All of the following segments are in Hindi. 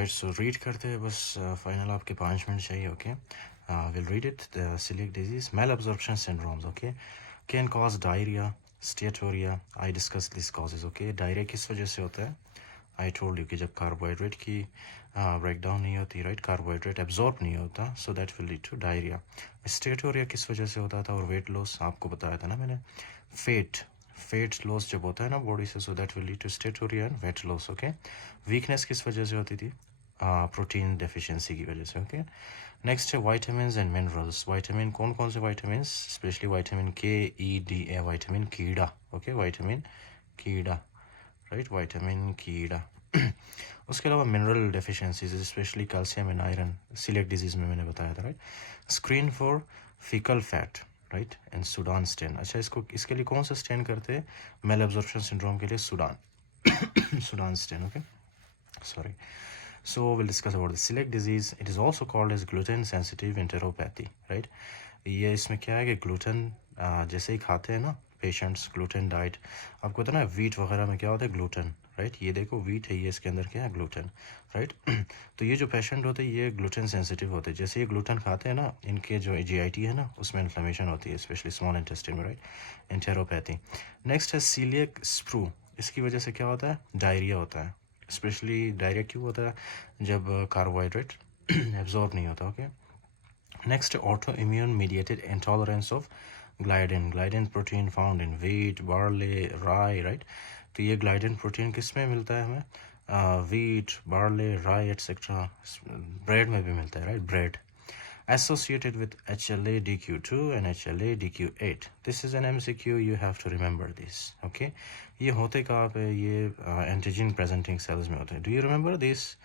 राइट सो रीड करते हैं बस फाइनल आपके 5 मिनट चाहिए okay will read it the celiac disease malabsorption syndromes okay can cause diarrhea steatorrhea I discussed these causes okay diarrhoea किस वजह से होता है आई टोल्ड यू कि जब कार्बोहाइड्रेट की ब्रेकडाउन नहीं होती राइट कार्बोहाइड्रेट एब्जॉर्ब नहीं होता so that will lead to diarrhoea steatorrhoea किस वजह से होता था और वेट लॉस आपको बताया था ना मैंने फेट लॉस जब होता है ना बॉडी से so that will lead to steatorrhoea and weight loss okay weakness किस वजह से होती थी प्रोटीन डेफिशिएंसी की वजह से ओके नेक्स्ट है वाइटामिन एंड मिनरल्स वाइटामिन कौन कौन से vitamin specially vitamin KEDA vitamin कीड़ा ओके वाइटामिन कीड़ा राइट वाइटामिन कीड़ा उसके अलावा mineral deficiencies specially calcium and iron celiac disease में मैंने बताया था right screen for faecal fat right and Sudan stain अच्छा इसके लिए कौन सा स्टेन करते हैं मेल एब्जॉर्प्शन सिंड्रोम के लिए Sudan stain okay sorry so we'll discuss about the celiac disease it is also called as gluten sensitive enteropathy right ये इसमें क्या है कि ग्लूटेन जैसे ही खाते हैं ना पेशेंट्स ग्लूटेन डाइट आपको पता ना वीट वगैरह में क्या होता है ग्लूटेन राइट ये देखो वीट है ये इसके अंदर क्या है ग्लूटेन राइट तो ये जो पेशेंट होते हैं ये ग्लूटेन सेंसिटिव होते हैं जैसे ये ग्लूटेन खाते हैं ना इनके जो GIT है ना उसमें इन्फ्लेमेशन होती है स्पेशली स्मॉल इंटेस्टाइन में राइट एंटेरोपैथी नेक्स्ट है सीलियक स्प्रू इसकी वजह से क्या होता है डायरिया होता है स्पेशली डायरिया क्यों होता है जब कार्बोहाइड्रेट एब्जॉर्ब नहीं होता okay next autoimmune mediated intolerance of gliadin protein found in wheat barley rye right तो ये ग्लाइडिन प्रोटीन किस में मिलता है हमें wheat barley rye etcetera bread में भी मिलता है right bread associated with HLA-DQ2 and HLA-DQ8 this is an MCQ you have to remember this okay ये होते कहाँ पे ये antigen presenting cells में होते हैं do you remember this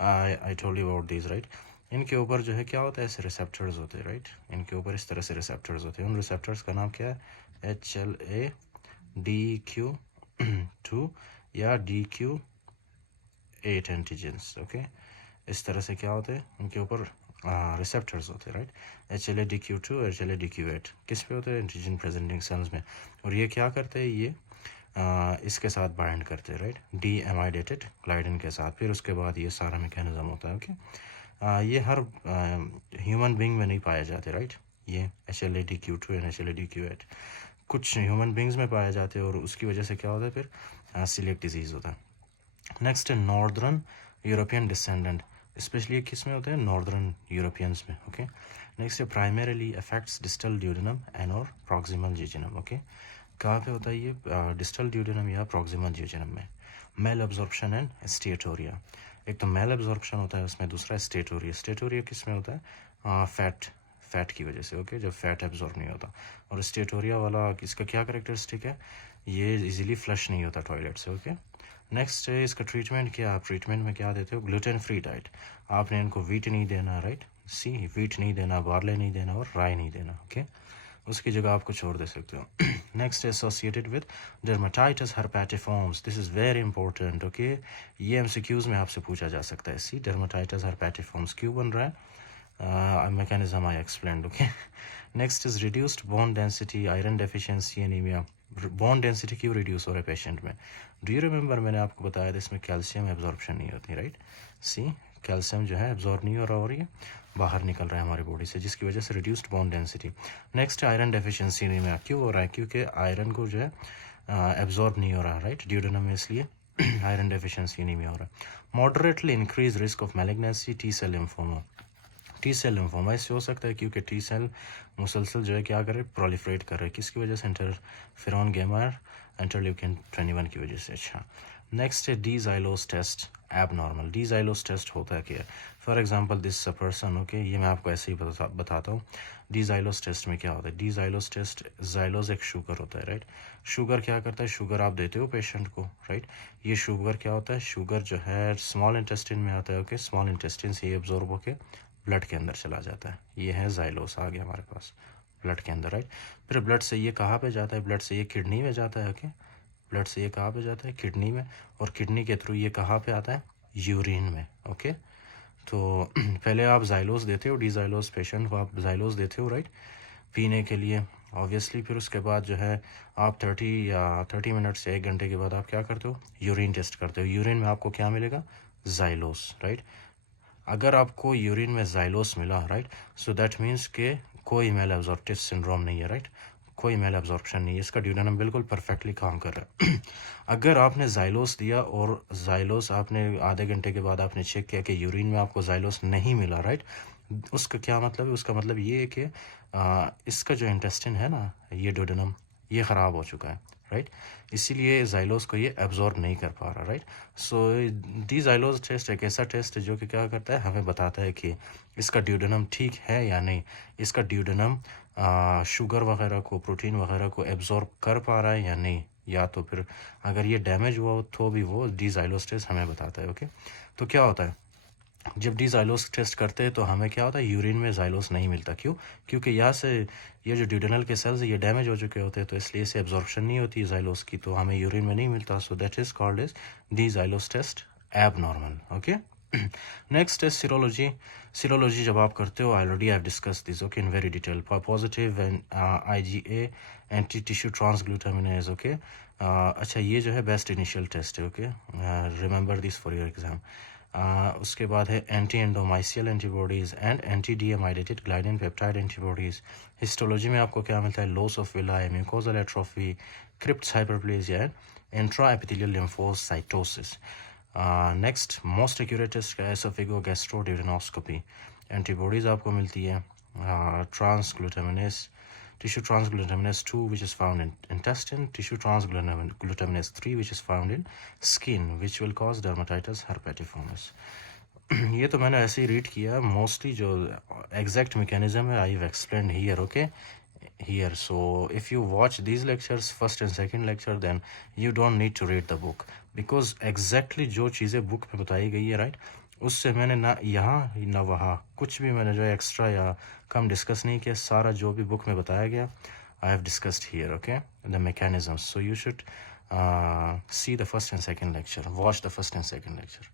I told you about these right इनके ऊपर जो है क्या होता है ऐसे रिसेप्टर्स होते हैं राइट इनके ऊपर इस तरह से रिसेप्टर्स होते हैं उन रिसेप्टर्स का नाम क्या है HLA-DQ2 या DQ8 एंटीजेंस ओके इस तरह से क्या होते हैं उनके ऊपर रिसेप्टर्स होते हैं राइट HLA-DQ2 और HLA-DQ8 किस पे होते हैं एंटीजन प्रेजेंटिंग सेल्स में और ये क्या करते हैं ये इसके साथ बाइंड करते हैं राइट डीएमाइडेटेड ग्लाइडिन के साथ फिर उसके बाद ये सारा मैकेनिज्म होता है ओके ये हर ह्यूमन बीइंग में नहीं पाए जाते राइट ये HLA-DQ2 और HLA-DQ8 कुछ ह्यूमन बींग्स में पाए जाते हैं और उसकी वजह से क्या होता है फिर celiac डिजीज़ होता है नेक्स्ट है नॉर्दर्न यूरोपियन डिसेंडेंट स्पेशली किस में होते हैं नॉर्दर्न यूरोपियंस में ओके नेक्स्ट है primarily affects distal duodenum and और प्रॉक्सिमल जियोजेनम ओके कहाँ पे होता है ये डिस्टल ड्यूडेनम या प्रॉक्सिमल जियोजेनम में मेल एब्जॉर्प्शन एंड स्टेटोरिया एक तो मेल एब्जॉर्प्शन होता है उसमें दूसरा स्टेटोरिया किस में होता है फैट की वजह से ओके जब फैट एब्जॉर्ब नहीं होता और स्टेटोरिया वाला इसका क्या कैरेक्टरिस्टिक है ये इजीली फ्लश नहीं होता टॉयलेट से ओके नेक्स्ट है इसका ट्रीटमेंट क्या आप ट्रीटमेंट में क्या देते हो ग्लूटेन फ्री डाइट आपने इनको वीट नहीं देना राइट वीट नहीं देना बार्ले नहीं देना और राई नहीं देना ओके उसकी जगह आप कुछ और दे सकते हो next associated with dermatitis herpetiformis this is very important okay ये MCQs में आपसे पूछा जा सकता है डर्माटाइटिस हर्पेटिफॉर्म्स क्यों बन रहा है mechanism I explained okay next is reduced bone density iron deficiency anemia bone density क्यों reduce हो रहा है पेशेंट में do you remember मैंने आपको बताया था इसमें कैल्शियम एब्जॉर्प्शन नहीं होती राइट कैल्शियम जो है एब्जॉर्ब नहीं हो रहा और ये बाहर निकल रहा है हमारी बॉडी से जिसकी वजह से reduced bone density next iron deficiency anaemia क्यों हो रहा है क्योंकि आयरन को जो है एब्जॉर्ब नहीं हो रहा राइट ड्यूडेनम में इसलिए आयरन डेफिशिएंसी एनीमिया हो रहा है moderately increase risk of malignancy T cell lymphoma इससे हो सकता है क्योंकि टी सेल मुसलसल जो है क्या कर रहे प्रोलिफरेट कर रहे हैं किसकी वजह से इंटरफेरॉन गामा इंटरल्यूकिन 21 की वजह से अच्छा नेक्स्ट है D xylose test abnormal D xylose test होता है क्या for example this person okay ये मैं आपको ऐसे ही बताता हूँ डी ज़ाइलोस टेस्ट में क्या होता है डी ज़ाइलोस टेस्ट ज़ाइलोस एक शुगर होता है राइट शुगर क्या करता है शुगर आप देते हो पेशेंट को राइट ये शुगर क्या होता है शुगर जो है स्मॉल इंटेस्टिन में आता है ओके स्मॉल इंटेस्टिन से ये एब्जॉर्ब होके ब्लड के अंदर चला जाता है ये है ज़ाइलोस आ गया हमारे पास ब्लड के अंदर राइट फिर ब्लड से ये कहाँ पे जाता है ब्लड से ये किडनी में जाता है ओके ब्लड से ये कहाँ पे जाता है किडनी में और किडनी के थ्रू ये कहाँ पे आता है यूरिन में ओके तो पहले आप ज़ाइलोस देते हो डी ज़ाइलोस पेशेंट को आप ज़ाइलोस देते हो राइट पीने के लिए ऑब्वियसली फिर उसके बाद जो है आप 30 मिनट से 1 घंटे के बाद आप क्या करते हो यूरिन टेस्ट करते हो यूरिन में आपको क्या मिलेगा जाइलोस, राइट। अगर आपको यूरिन में जाइलोस मिला, राइट, सो दैट मीन्स के कोई मेल एब्जॉर्प्टिव सिंड्रोम नहीं है, राइट, कोई मेल एब्जॉर्प्शन नहीं है, इसका ड्यूडेनम बिल्कुल परफेक्टली काम कर रहा है। अगर आपने जाइलोस दिया और जाइलोस आपने आधे घंटे के बाद आपने चेक किया कि यूरिन में आपको जाइलोस नहीं मिला, राइट, उसका क्या मतलब है? उसका मतलब ये है कि इसका जो इंटेस्टिन है ना, ये ड्यूडेनम, ये ख़राब हो चुका है, राइट, इसीलिए जाइलोस को ये एब्जॉर्ब नहीं कर पा रहा, राइट। सो डी जाइलोस टेस्ट एक ऐसा टेस्ट है जो कि क्या करता है, हमें बताता है कि इसका ड्यूडेनम ठीक है या नहीं, इसका ड्यूडेनम शुगर वगैरह को, प्रोटीन वगैरह को एब्जॉर्ब कर पा रहा है या नहीं, या तो फिर अगर ये डैमेज हुआ हो तो भी वो डी जाइलोस टेस्ट हमें बताता है। ओके, तो क्या होता है जब डी जाइलोस टेस्ट करते हैं तो हमें क्या होता है, यूरिन में जाइलोस नहीं मिलता। क्यों? क्योंकि यहाँ से ये जो ड्यूडेनल के सेल्स ये डैमेज हो चुके होते हैं, तो इसलिए इसे एब्जॉर्प्शन नहीं होती जाइलोस की, तो हमें यूरिन में नहीं मिलता। So that is called as D xylose test abnormal. Okay, next is serology. Serology जब आप करते हो, already I have discuss this okay in very detail. Positive and IgA anti tissue transglutaminase. Okay, अच्छा, ये जो है बेस्ट इनिशियल टेस्ट है। Okay, remember this for your exam. उसके बाद है anti endomysial antibodies and anti deamidated gliadin peptide antibodies. Histology में आपको क्या मिलता है? Loss of villi, mucosal atrophy, crypts hyperplasia and intraepithelial lymphocytosis. Next most accurate test oesophagogastroduodenoscopy. Antibodies आपको मिलती है transglutaminase, tissue transglutaminase 2 which is found in intestine, tissue transglutaminase 3 which is found in skin which will cause dermatitis herpetiformis. ये तो मैंने ऐसे ही रीड किया, मोस्टली जो एग्जैक्ट मैकेनिज्म है I have explained here. Okay, here, so if you watch these lectures, first and second lecture, then you don't need to read the book, because exactly जो चीज़ें बुक में बताई गई है, राइट, उससे मैंने ना यहाँ ना वहाँ कुछ भी मैंने जो एक्स्ट्रा या कम डिस्कस नहीं किया। सारा जो भी बुक में बताया गया I have discussed here. Okay, the mechanism, so you should see the first and second lecture, watch the first and second lecture.